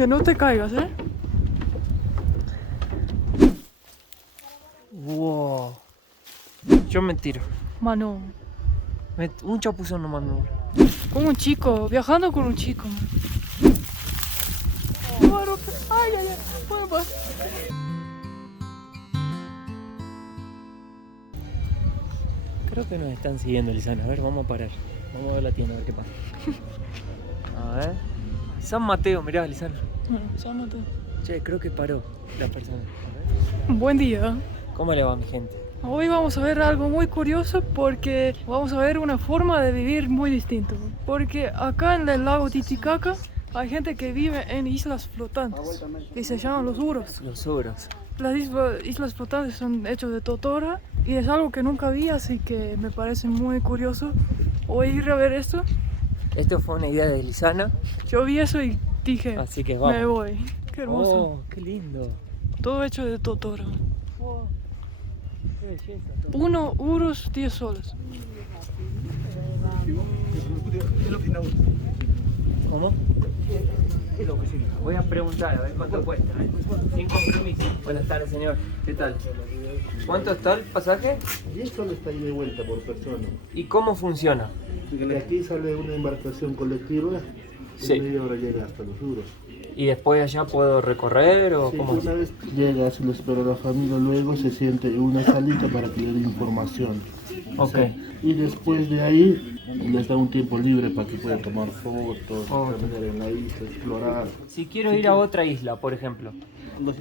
Que no te caigas, ¿eh? Wow. Yo me tiro. Mano, Un chapuzón nomás me voy. con un chico, viajando con un chico. Ay, ay, ay. Bueno, pues. Creo que nos están siguiendo, Lisana. A ver, vamos a parar. Vamos a ver la tienda, a ver qué pasa. A ver. San Mateo, mirá, Lisana. Bueno, llámate. Che, creo que paró la persona. A ver. Buen día. ¿Cómo le va, mi gente? Hoy vamos a ver algo muy curioso porque vamos a ver una forma de vivir muy distinta. Porque acá en el lago Titicaca hay gente que vive en islas flotantes y se llaman los uros. Los ogros. Las islas flotantes son hechas de totora y es algo que nunca vi, así que me parece muy curioso hoy ir a ver esto. Esto fue una idea de Lisana, Yo vi eso y dije, así que vamos. me voy. Qué hermoso. Oh, qué lindo. Todo hecho de totora. Wow. Qué belleza. 1 euros 10 soles. ¿Cómo? Voy a preguntar, a ver cuánto cuesta. Sin compromiso. Buenas tardes, señor. ¿Qué tal? ¿Cuánto está el pasaje? 10 soles está ahí de vuelta por persona. ¿Y cómo funciona? De aquí sale una embarcación colectiva, Sí. en media hora llega hasta los Uros. ¿Y después allá puedo recorrer o Sí, cómo es? una vez llega, se lo espera la familia, luego se siente en una salita para que le dé información. Ok. Y después de ahí les da un tiempo libre para que puedan tomar fotos, Ok. caminar en la isla, explorar. Si quiero ir a otra isla, por ejemplo.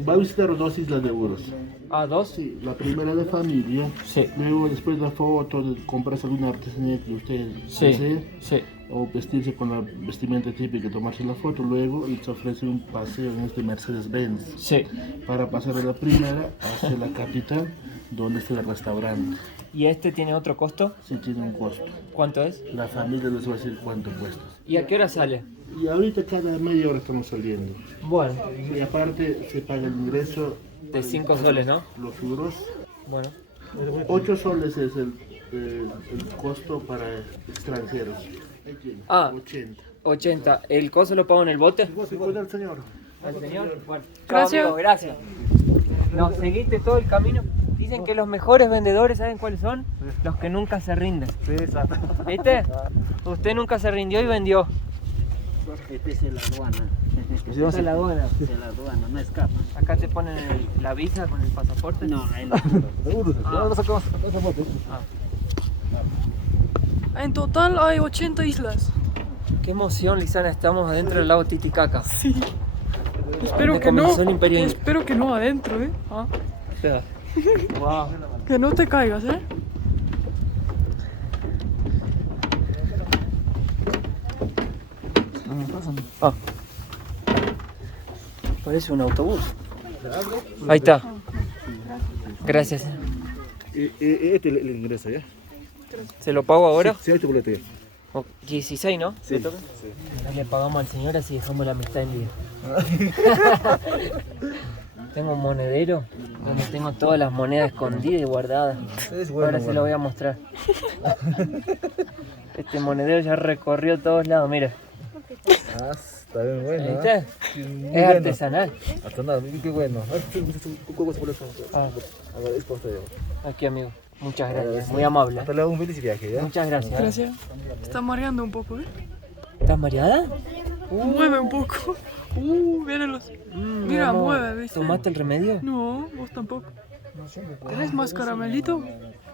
Va a visitar 2 islas de Uros. ¿A dos? Sí, la primera de familia, Sí. luego después la foto, compras alguna artesanía que usted desee. Sí. O vestirse con la vestimenta típica, tomarse la foto, luego les ofrece un paseo en este Mercedes-Benz Sí. para pasar de la primera hacia la capital, donde está el restaurante. ¿Y este tiene otro costo? Sí tiene un costo. ¿Cuánto es? La familia les va a decir cuánto cuesta. ¿Y a qué hora sale? Y ahorita cada media hora estamos saliendo. Bueno, Y aparte se paga el ingreso, de 5 soles, ¿no? los euros. Bueno. 8 soles es el costo para extranjeros. Ah. 80. 80. ¿El costo lo pago en el bote? ¿Se acuerda el señor? ¿Al señor? Bueno. Gracias. Chao, amigo, gracias. ¿Nos seguiste todo el camino? Dicen que los mejores vendedores, ¿saben cuáles son? Los que nunca se rinden. Sí, exacto. ¿Viste? Usted nunca se rindió y vendió. Este es la aduana. Esa es la aduana. Es la aduana, no escapa. Acá te ponen la visa con el pasaporte. No, ahí no. En total hay 80 islas. Qué emoción, Lisana, estamos adentro del lago Titicaca. Sí. Espero Me que no. comenzó el imperio. Espero que no adentro, ¿eh? Ah. Wow. Que no te caigas, ¿eh? Ah. Parece un autobús. Ahí está. Gracias. Este le ingresa, ¿ya? ¿Se lo pago ahora? Sí, este boleto ya. 16, ¿no? Sí. ¿Le toca? Ahí le pagamos al señor así dejamos la amistad en día. Tengo un monedero donde tengo todas las monedas escondidas y guardadas. Ahora se lo voy a mostrar. Este monedero ya recorrió todos lados, mira. Ah, está bien bueno. ¿Viste? Es artesanal. Hasta nada, qué bueno. Ah, A ver, es por usted. aquí, amigo. Muchas gracias. Muy amable. Hasta luego, un feliz viaje, ¿ya? Muchas gracias. Gracias. Está mareando un poco, ¿eh? ¿Estás mareada? Mueve un poco. Miren los. Mira, mi amor, mueve, ¿viste? ¿Tomaste el remedio? No, vos tampoco. ¿Tenés más caramelito?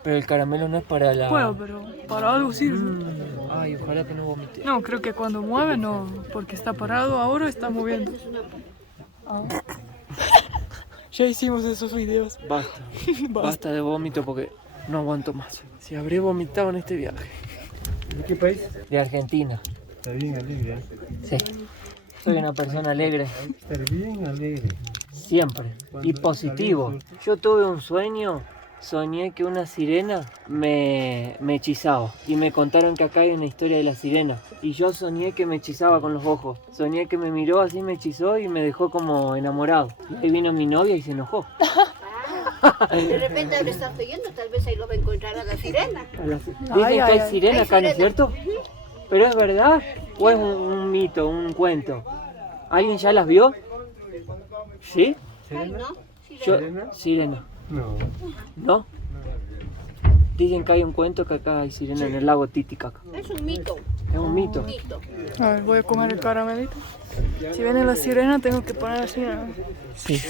Pero el caramelo no es para la... Bueno, pero para algo sirve. Ay, ojalá que no vomite. No, creo que cuando mueve no, porque está parado ahora, está moviendo. Ya hicimos esos videos. Basta. Basta de vómito porque no aguanto más. Si habré vomitado en este viaje. ¿De qué país? De Argentina. Está bien alegre. Sí. Soy una persona alegre. Está bien alegre. Siempre. Y positivo. Yo tuve un sueño. Soñé que una sirena me hechizaba. Y me contaron que acá hay una historia de la sirena. Y yo soñé que me hechizaba con los ojos. Soñé que me miró así, me hechizó y me dejó como enamorado. Y ahí vino mi novia y se enojó. De repente al estar yendo, tal vez ahí lo va a encontrar a la sirena. Dicen que hay sirena Hay acá, ¿no es sirena. cierto? ¿Pero es verdad? ¿O es un mito, un cuento? ¿Alguien ya las vio? ¿Sí? Ay, no. Yo, sirena. No. ¿No? Dicen que hay un cuento que acá hay sirena en el lago Titicaca. Es un mito. Es un mito. Mito. A ver, voy a comer el caramelito. Si viene la sirena, tengo que poner así. ¿No? Sí.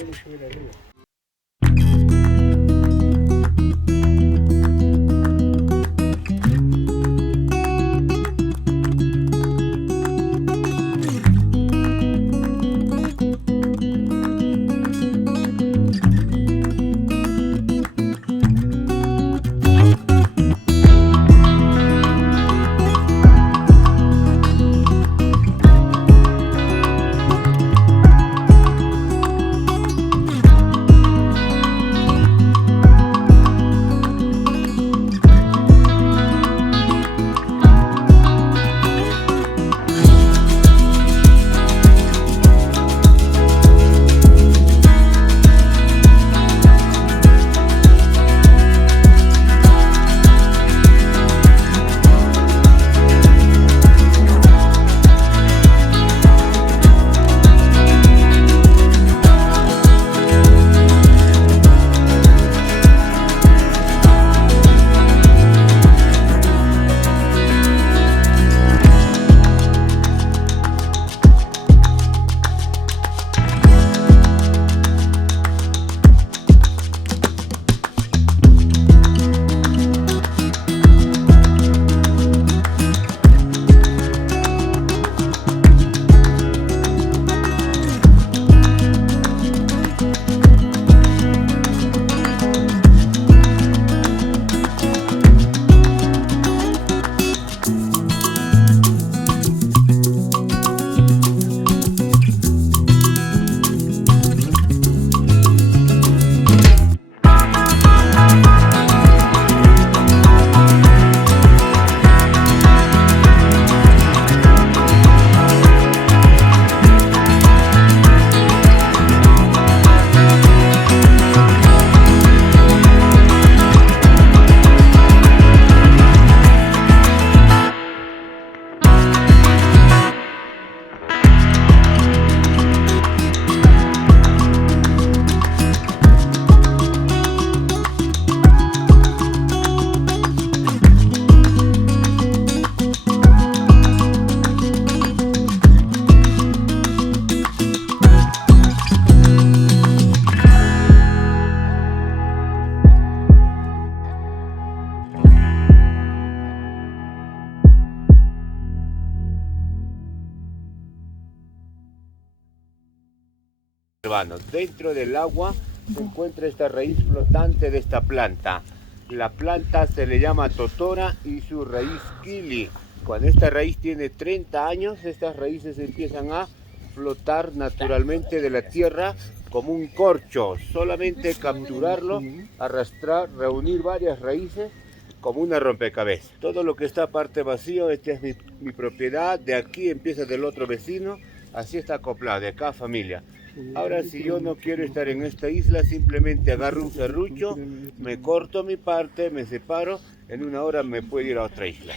Dentro del agua se encuentra esta raíz flotante de esta planta. La planta se le llama totora y su raíz kili. Cuando esta raíz tiene 30 años, estas raíces empiezan a flotar naturalmente de la tierra como un corcho. Solamente capturarlo, arrastrar, reunir varias raíces como una rompecabezas. Todo lo que está parte vacío, esta es mi propiedad, de aquí empieza del otro vecino, así está acoplado, de cada familia. Ahora, si yo no quiero estar en esta isla, simplemente agarro un serrucho, me corto mi parte, me separo, en una hora me puedo ir a otra isla.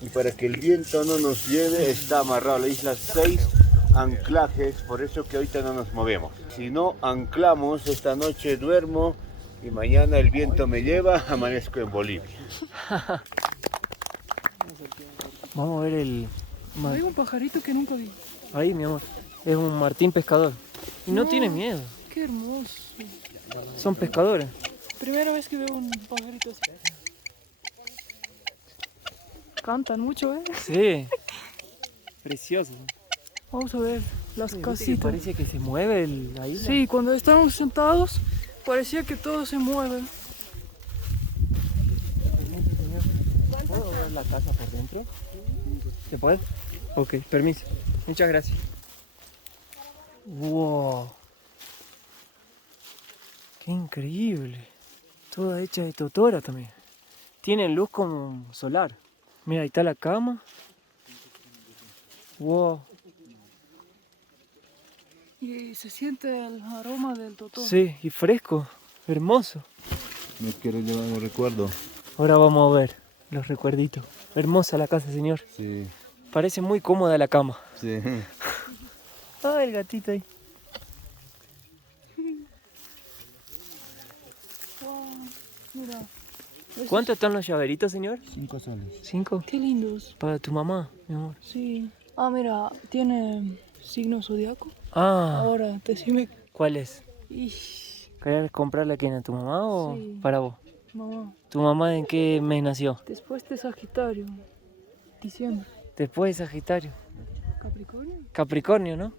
Y para que el viento no nos lleve, está amarrado a la isla 6 anclajes, por eso que ahorita no nos movemos. Si no anclamos, esta noche duermo y mañana el viento me lleva, amanezco en Bolivia. Vamos a ver el... Hay un pajarito que nunca vi. Ahí, mi amor. Es un martín pescador. Y no No. tiene miedo. Qué hermoso. Son pescadores. Primera vez que veo un pajarito así. Cantan mucho, ¿eh? Sí. Precioso. Vamos a ver las casitas. Parece que se mueve la isla. Sí, cuando estábamos sentados parecía que todo se mueve. ¿Puedo ver la casa por dentro? ¿Se puede? Ok, permiso. Muchas gracias. ¡Wow! ¡Qué increíble! Toda hecha de totora también. Tienen luz como solar. Mira, ahí está la cama. ¡Wow! Y se siente el aroma del totó. Sí, y fresco. Hermoso. Me quiero llevar un recuerdo. Ahora vamos a ver los recuerditos. Hermosa la casa, señor. Sí. Parece muy cómoda la cama. Sí. Ah, el gatito ahí. Mira, ¿Cuánto están los llaveritos, señor? 5 soles. 5. qué lindos. Para tu mamá, mi amor. Sí. Ah, mira, tiene signo zodiaco. Ah, Ahora, decime. ¿cuál es? Ish, ¿Querés comprarle a quién? ¿A tu mamá o Sí. para vos? mamá. ¿Tu mamá en qué mes nació? Después de Sagitario. Diciembre. Después de Sagitario. Capricornio. Capricornio, ¿no?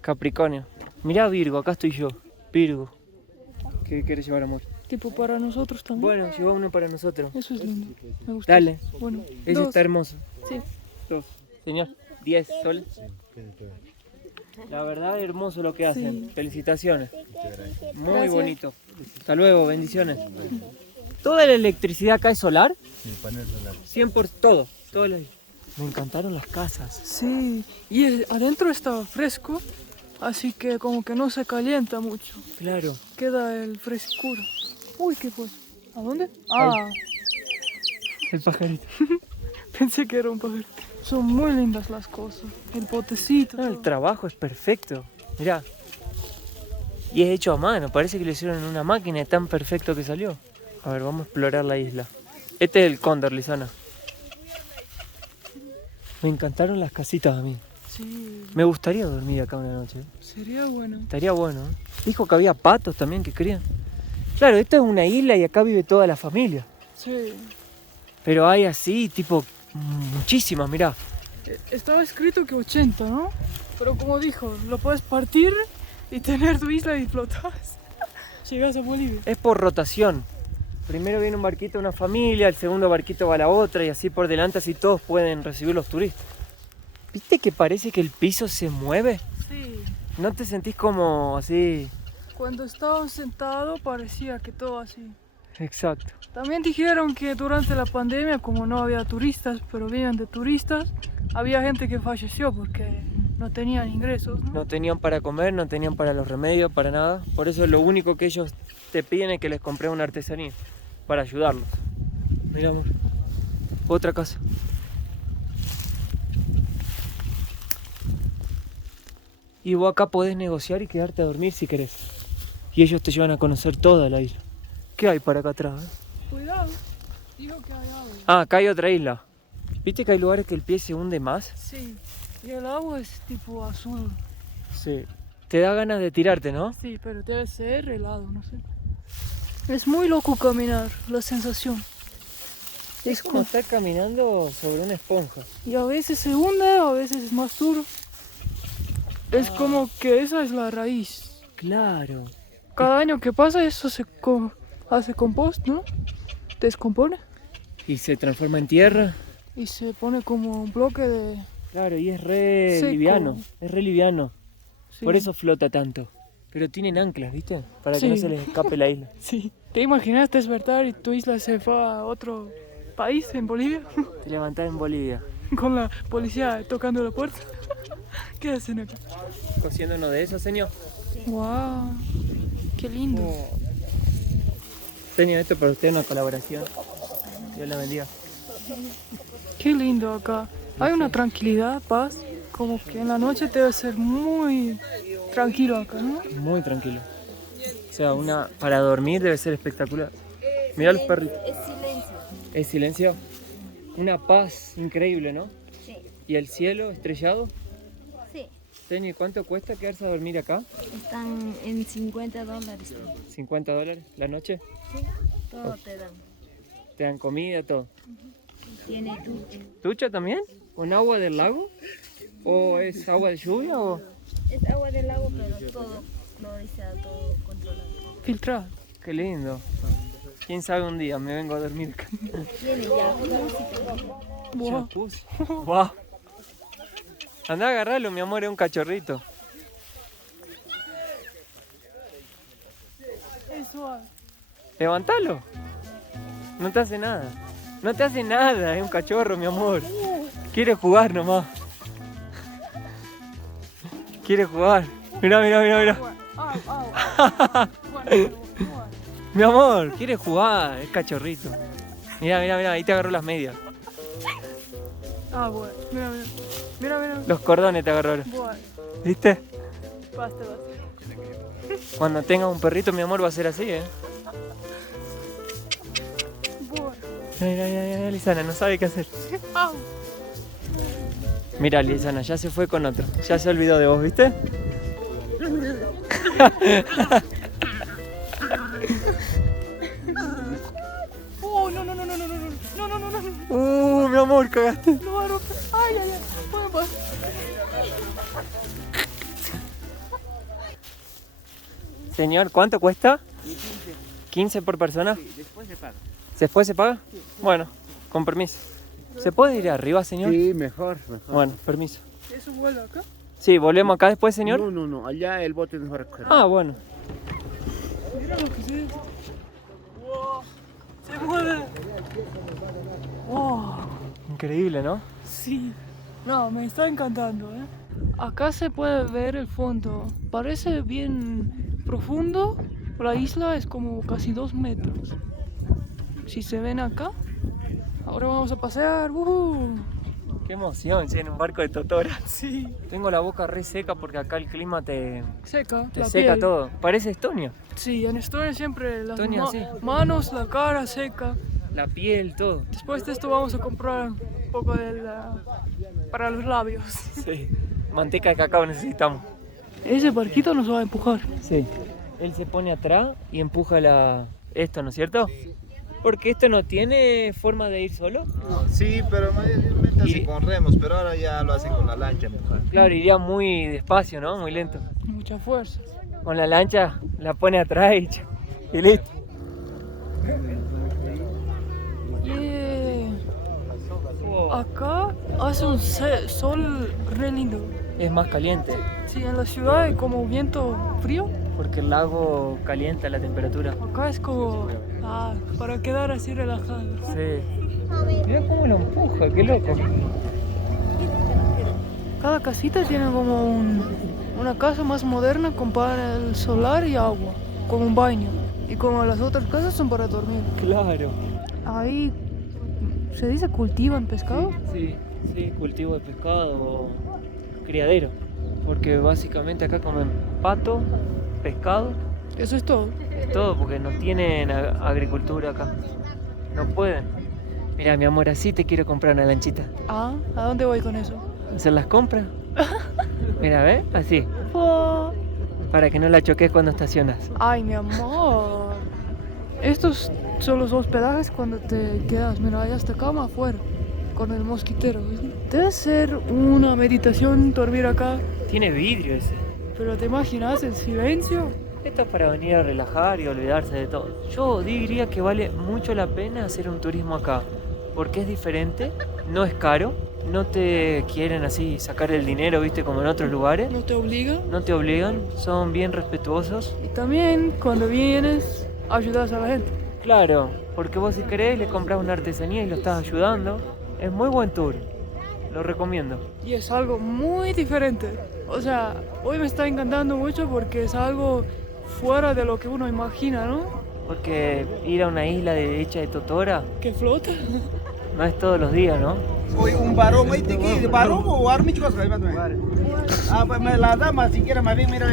Capricornio. Mirá Virgo, acá estoy yo. Virgo. ¿Qué querés llevar, amor? Tipo para nosotros también. Bueno, lleva uno para nosotros. Eso es lindo. Me gusta. Dale. Bueno, Ese dos. está hermoso. Sí. 2. Señor, 10 soles. La verdad, hermoso lo que hacen. Sí. Felicitaciones. Muy Gracias. bonito. Hasta luego, bendiciones. ¿Toda la electricidad acá es solar? Sí, panel solar. 100%, todo. Todo lo... Me encantaron las casas. Sí. Y adentro está fresco, así que como que no se calienta mucho. Claro. Queda el frescura. Uy, ¿qué fue? ¿A dónde? Ah, El pajarito. pensé que era un pajarito. Son muy lindas las cosas. El potecito. No, el todo. trabajo es perfecto. Mirá. Y es hecho a mano. Parece que lo hicieron en una máquina. Es tan perfecto que salió. A ver, vamos a explorar la isla. Este es el cóndor, Lisana. Me encantaron las casitas a mí. Sí, Me gustaría dormir acá una noche. sería bueno. Estaría bueno, ¿eh? Dijo que había patos también que crían. Claro, esto es una isla y acá vive toda la familia. Sí. Pero hay así, tipo, muchísimas, mirá. Estaba escrito que 80, ¿no? Pero como dijo, lo puedes partir y tener tu isla y flotas. Llegas a Bolivia. Es por rotación. Primero viene un barquito de una familia, el segundo barquito va a la otra y así por delante, así todos pueden recibir los turistas. ¿Viste que parece que el piso se mueve? Sí. ¿No te sentís como así? Cuando estaba sentado parecía que todo así. Exacto. También dijeron que durante la pandemia, como no había turistas, pero vivían de turistas, había gente que falleció porque no tenían ingresos, ¿no? No tenían para comer, no tenían para los remedios, para nada. Por eso lo único que ellos te piden es que les compres una artesanía para ayudarlos. Mira, amor. Otra casa. Y vos acá podés negociar y quedarte a dormir si querés. Y ellos te llevan a conocer toda la isla. ¿Qué hay para acá atrás? Cuidado, dijo que hay agua. Ah, acá hay otra isla. ¿Viste que hay lugares que el pie se hunde más? Sí, y el agua es tipo azul. Sí. Te da ganas de tirarte, ¿no? Sí, pero debe ser helado, no sé. Es muy loco caminar, la sensación. Es como estar caminando sobre una esponja. Y a veces se hunde, a veces es más duro. Es como que esa es la raíz. Claro. Cada año que pasa eso se hace compost, ¿no? Descompone Y se transforma en tierra. y se pone como un bloque de... Claro, y es re Seco. liviano. Es re liviano. Sí. Por eso flota tanto. Pero tienen anclas, ¿viste? Para que Sí. no se les escape la isla. Sí. ¿Te imaginas despertar y tu isla se fue a otro país, en Bolivia? Te levantás en Bolivia. Con la policía tocando la puerta. ¿Qué hacen acá? Cociendo uno de esos, señor. ¡Wow! ¡Qué lindo! Señor, esto para usted es una colaboración. Dios la bendiga. ¡Qué lindo acá! Hay una tranquilidad, paz. Como que en la noche debe ser muy tranquilo acá, ¿no? Muy tranquilo. O sea, para dormir debe ser espectacular. Mira los perritos. Es silencio. ¿Es silencio? Una paz increíble, ¿no? Sí. ¿Y el cielo estrellado? Sí. Señor, ¿cuánto cuesta quedarse a dormir acá? Están en $50. ¿$50 la noche? Todo te dan. ¿Te dan comida, todo? Tiene ducha. ¿Ducha también? ¿Con agua del lago? ¿O es agua de lluvia o...? Es agua del lago, pero todo clorizado, todo controlado. Filtrado. Qué lindo. ¿Quién sabe un día me vengo a dormir acá? Tiene jacuzzi. ¡Wow! Jacuzzi. ¡Wow! Andá a agarrarlo, mi amor, es un cachorrito. Eso. Levantalo. No te hace nada. No te hace nada, es un cachorro, mi amor. Quiere jugar nomás. Quiere jugar. Mirá, mirá, mirá, mirá. Mi amor, quiere jugar, es cachorrito. Mirá, mirá, mirá, ahí te agarró las medias. Ah, bueno. Mira, mira. Mira, mira. Los cordones te agarraron. Bueno, ¿Viste? basta, basta. Cuando tengas un perrito, mi amor, va a ser así, ¿eh? Bueno. Mira, Lisana, no sabe qué hacer. Au. Mira, Lisana, ya se fue con otro. Ya se olvidó de vos, ¿viste? Oh, no, no, no, no, no, no, no, no, no, no, no, no. Mi amor, cagaste. No va a romper. Ay, ay, ay. Bueno, pues. Señor, ¿cuánto cuesta? 15 por persona. Sí, después se paga. ¿Después se paga? Bueno, con permiso. ¿Se puede ir arriba, señor? Sí, mejor. Bueno, permiso. ¿Eso vuela acá? Sí, ¿volvemos acá después, señor? No, allá el bote nos va a recoger. Ah, bueno. Mira lo que es esto. Wow. Se mueve. Wow. Increíble, ¿no? Sí. No, me está encantando, ¿eh? Acá se puede ver el fondo. Parece bien profundo. La isla es como casi 2 metros. Si se ven acá, ahora vamos a pasear. Qué emoción, che, en un barco de totora. Sí. Tengo la boca re seca porque acá el clima te Seca. la seca piel. todo. Parece Estonia. Sí, en Estonia siempre las Estonia, sí. manos, la cara seca. La piel, todo. Después de esto vamos a comprar un poco para los labios. Sí. Manteca de cacao necesitamos. Ese barquito nos va a empujar. Sí. Él se pone atrás y empuja esto, ¿no es cierto? Porque esto no tiene forma de ir solo. Sí, pero mayormente así Y- con remos, pero ahora ya lo hacen con la lancha mejor. Claro, iría muy despacio, ¿no? Muy lento. Mucha fuerza. Con la lancha la pone atrás y listo. Yeah. Oh, Acá hace un sol re lindo. es más caliente Sí, en la ciudad hay como viento frío. porque el lago calienta la temperatura. Acá es como para quedar así relajado. Sí. Mira cómo lo empuja, qué loco. Cada casita tiene como una casa más moderna con panel solar y agua, con un baño. Y como las otras casas son para dormir. Claro. Ahí se dice cultivan pescado. Sí, cultivo de pescado o criadero. Porque básicamente acá comen pato, pescado, Eso es todo. todo porque no tienen agricultura acá. No pueden. Mira, mi amor, así te quiero comprar una lanchita. Ah, ¿a dónde voy con eso? ¿Hacer las compras? Mira, ¿ves? Así. Oh. Para que no la choques cuando estacionas. Ay, mi amor. Estos son los hospedajes cuando te quedas. Mira, hay hasta cama afuera con el mosquitero. Debe ser una meditación dormir acá. Tiene vidrio ese. Pero te imaginas el silencio. Esto es para venir a relajar y olvidarse de todo. Yo diría que vale mucho la pena hacer un turismo acá. Porque es diferente, no es caro, no te quieren así sacar el dinero, viste, como en otros lugares. No te obliga. No te obligan, son bien respetuosos. Y también cuando vienes ayudas a la gente. Claro, porque vos si querés le compras una artesanía y lo estás ayudando. Es muy buen tour, lo recomiendo. Y es algo muy diferente. O sea, hoy me está encantando mucho porque es algo fuera de lo que uno imagina, ¿no? Porque ir a una isla hecha de totora Que flota. no es todos los días, ¿no? Oye, un varón, ahí te queda, varón o armichos, ah, pues me la dama siquiera más bien, mira,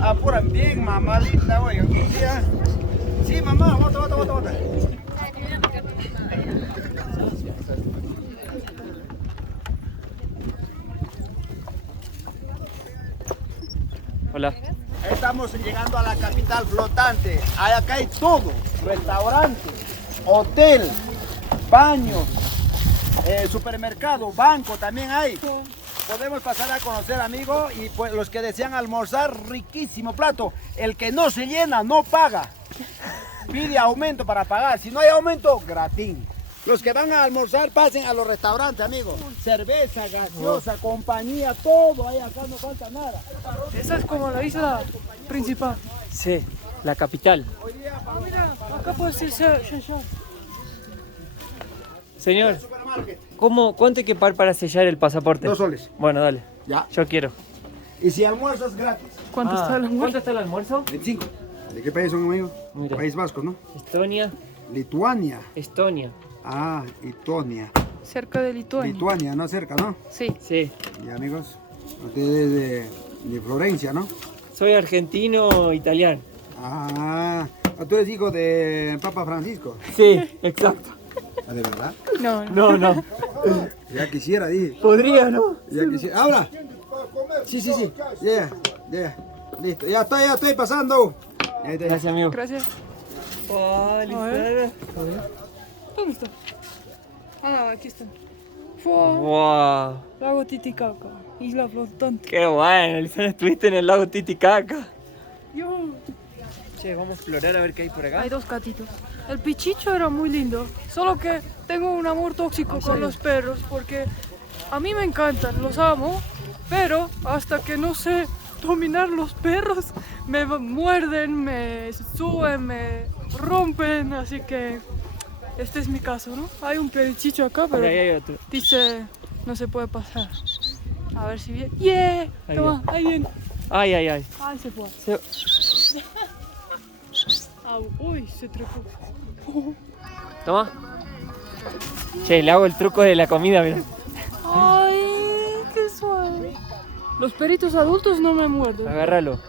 apuran bien, mamá linda, oye, un día. Sí, mamá, bota. Hola. Estamos llegando a la capital flotante. Acá hay todo: restaurante, hotel, baño, supermercado, banco también hay. Podemos pasar a conocer, amigos, y pues los que desean almorzar, riquísimo plato. El que no se llena no paga. Pide aumento para pagar. Si no hay aumento, gratín. Los que van a almorzar, pasen a los restaurantes, amigos. Cerveza, gaseosa, compañía, todo. Ahí acá no falta nada. Esa es como la isla principal. Sí, la capital. Mira, acá puedes ir ya. Señor, ¿cuánto hay que pagar para sellar el pasaporte? 2 soles. Bueno, dale. Ya. Yo quiero. Y si almuerzas, gratis. ¿Cuánto está el ¿Cuánto almuerzo? está el almuerzo? 25. ¿De qué país son, amigo? Mira. País Vasco, ¿no? Estonia, Lituania. Estonia. Ah, Lituania. cerca de Lituania. Lituania, ¿no? Cerca, ¿no? Sí. Sí. Y amigos, ustedes de Florencia, ¿no? Soy argentino italiano. Ah, tú eres hijo de Papa Francisco. Sí, exacto. Ah, ¿de verdad? No, no. No, no. Ya quisiera, dije. Podría, ¿no? Ya quisiera. ¿Ahora? Sí, sí, sí. Ya, ya. Listo. Ya estoy pasando. Ahí está. Gracias, amigo. Gracias. Oh, ver. ¿Dónde está? Ah, aquí está. Fua. Wow. Lago Titicaca, isla flotante. Qué bueno, Lisana, estuviste en el lago Titicaca. Yo. Che, vamos a explorar a ver qué hay por acá. Hay dos gatitos. El pichicho era muy lindo, solo que tengo un amor tóxico con los perros porque a mí me encantan, los amo, pero hasta que no sé dominar los perros, me muerden, me suben, me rompen, así que este es mi caso, ¿no? Hay un pichicho acá, pero Ahí hay otro. dice no se puede pasar. A ver si viene. ¡Yeah! Ahí Toma, ahí viene. Ay, ay, ay. Ay, se fue. Se- Uy, se trepó. Toma. Che, le hago el truco de la comida, mira. Ay, qué suave. Los peritos adultos no me muerden. Agárralo,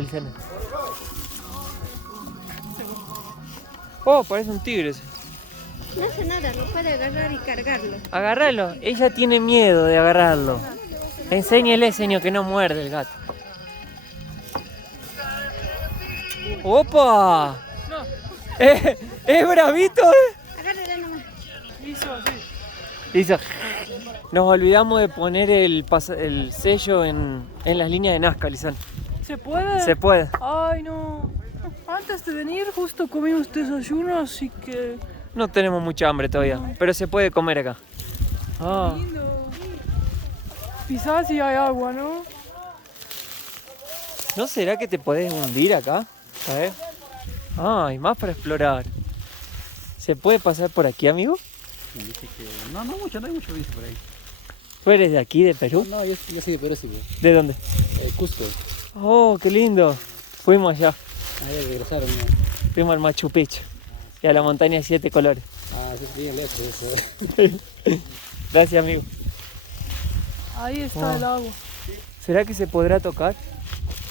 Lisana. Oh, parece un tigre ese. No hace nada, lo puede agarrar y cargarlo. Agárralo. Ella tiene miedo de agarrarlo. Enséñele, señor, que no muerde el gato. ¡Opa! No, ¡Es bravito, Agárrala nomás. hizo así. Hizo. Nos olvidamos de poner el sello en las líneas de Nazca, Lisana. ¿Se puede? Se puede. Ay, no. Antes de venir justo comimos desayuno, así que... No tenemos mucha hambre todavía, pero se puede comer acá. Ah, Lindo. Quizás si hay agua, ¿no? ¿no será que te podés hundir acá? A ver. Ah, hay más para explorar. ¿Se puede pasar por aquí, amigo? Dice que no mucho, no hay mucho visto por ahí. ¿Tú eres de aquí, de Perú? No, yo soy de Perú, sí, ¿De dónde? Cusco. Oh, qué lindo. Fuimos allá. Ahí regresaron, ya. Fuimos al Machu Picchu y a la montaña de 7 colores. Ah, sí, bien lejos eso. Gracias, amigo. Ahí está Wow. el agua. ¿Será que se podrá tocar?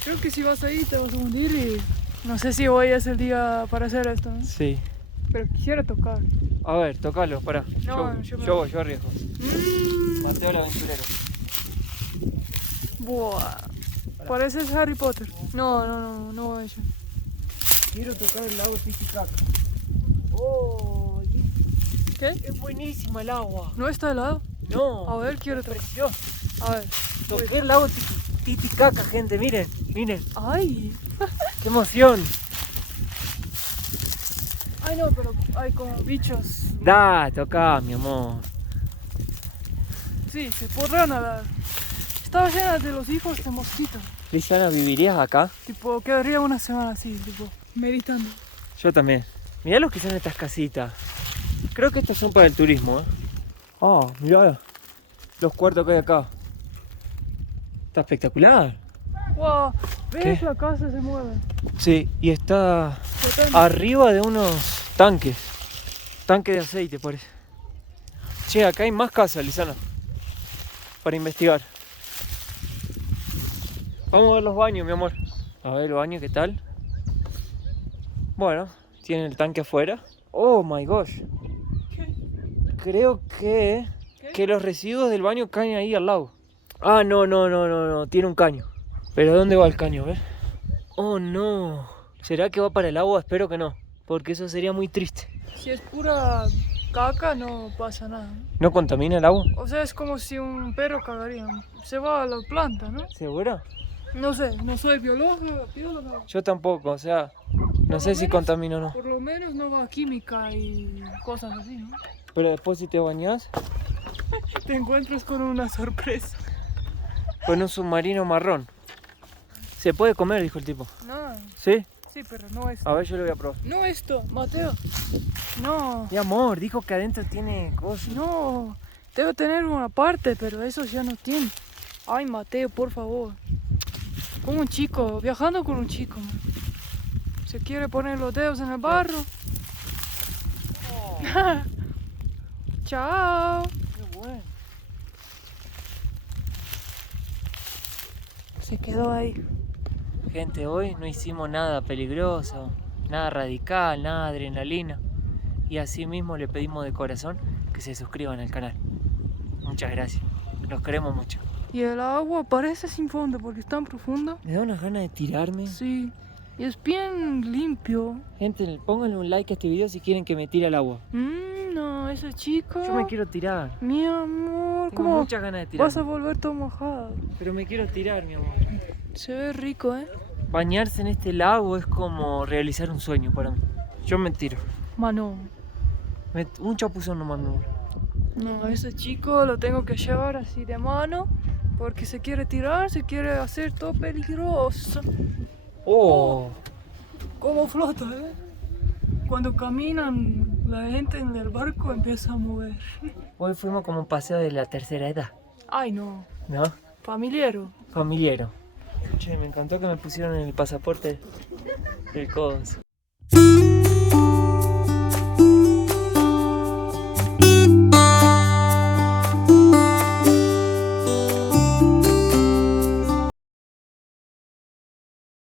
Creo que si vas ahí te vas a hundir y... No sé si hoy es el día para hacer esto, ¿no? Sí. Pero quisiera tocar. A ver, tocalo, pará. No, yo me yo voy. voy, yo arriesgo. Mateo el aventurero. Buah. Pareces Harry Potter. No voy a ella. Quiero tocar el lago Titicaca. Oh, ¿Qué? es buenísimo el agua. ¿No está helado? No, A ver, quiero tocar. precioso. A ver. Toqué el lago Titicaca, gente, miren, miren. ¡Ay! ¡Qué emoción! Ay, no, pero hay como bichos. Da, toca, mi amor. Sí, se podrá nadar. Estaba llena de los hijos de mosquitos. Lisana, ¿vivirías acá? Tipo, quedaría una semana así, tipo, meditando. Yo también. Mirá lo que son estas casitas. Creo que estas son para el turismo, ¿eh? Oh, mirá los cuartos que hay acá. Está espectacular. ¡Wow! ¿Ves? ¿Qué? La casa se mueve. Sí, y está Flotando. arriba de unos tanques. Tanque de aceite, parece. Che, acá hay más casas, Lisana. Para investigar. Vamos a ver los baños, mi amor. A ver los baños, ¿qué tal? Bueno, tiene el tanque afuera. Oh my gosh. ¿Qué? Creo que los residuos del baño caen ahí al lado. Ah, no, tiene un caño. Pero ¿dónde va el caño? A ver. Oh no. ¿Será que va para el agua? Espero que no, porque eso sería muy triste. Si es pura caca, no pasa nada, ¿no? ¿No contamina el agua? O sea, es como si un perro cagaría. Se va a la planta, ¿no? ¿Seguro? No sé, no soy biólogo. Yo tampoco, o sea, no sé si contamina o no. Por lo menos no va a química y cosas así, ¿no? Pero después si te bañas Te encuentras con una sorpresa. con un submarino marrón. Se puede comer, dijo el tipo. No, ¿Sí? sí, pero no esto. A ver, yo lo voy a probar. No esto, Mateo. No, Mi amor, dijo que adentro tiene cosas. no. Debe tener una parte, pero eso ya no tiene. Ay, Mateo, por favor. Como un chico, viajando con un chico. Man. Se quiere poner los dedos en el barro. Chao. Qué bueno. Se quedó ahí. Gente, hoy no hicimos nada peligroso, nada radical, nada adrenalina. Y así mismo le pedimos de corazón que se suscriban al canal. Muchas gracias. Los queremos mucho. Y el agua parece sin fondo porque es tan profundo. Me da unas ganas de tirarme. Sí. Y es bien limpio. Gente, pónganle un like a este video si quieren que me tire al agua. No, ese chico. Yo me quiero tirar. Mi amor, Tengo ¿cómo muchas ganas de tirarme. vas a volver todo mojado? Pero me quiero tirar, mi amor. Se ve rico, ¿eh? Bañarse en este lago es como realizar un sueño para mí. Yo me tiro. Mano. Un chapuzón nomás, mi amor. No, ese chico lo tengo que llevar así de mano porque se quiere tirar, se quiere hacer todo peligroso. Oh. ¿Cómo flota, eh? Cuando caminan, la gente en el barco empieza a mover. Hoy fuimos como un paseo de la tercera edad, Ay, no. ¿no? Familiero. Familiero. Che, me encantó que me pusieron en el pasaporte el coso.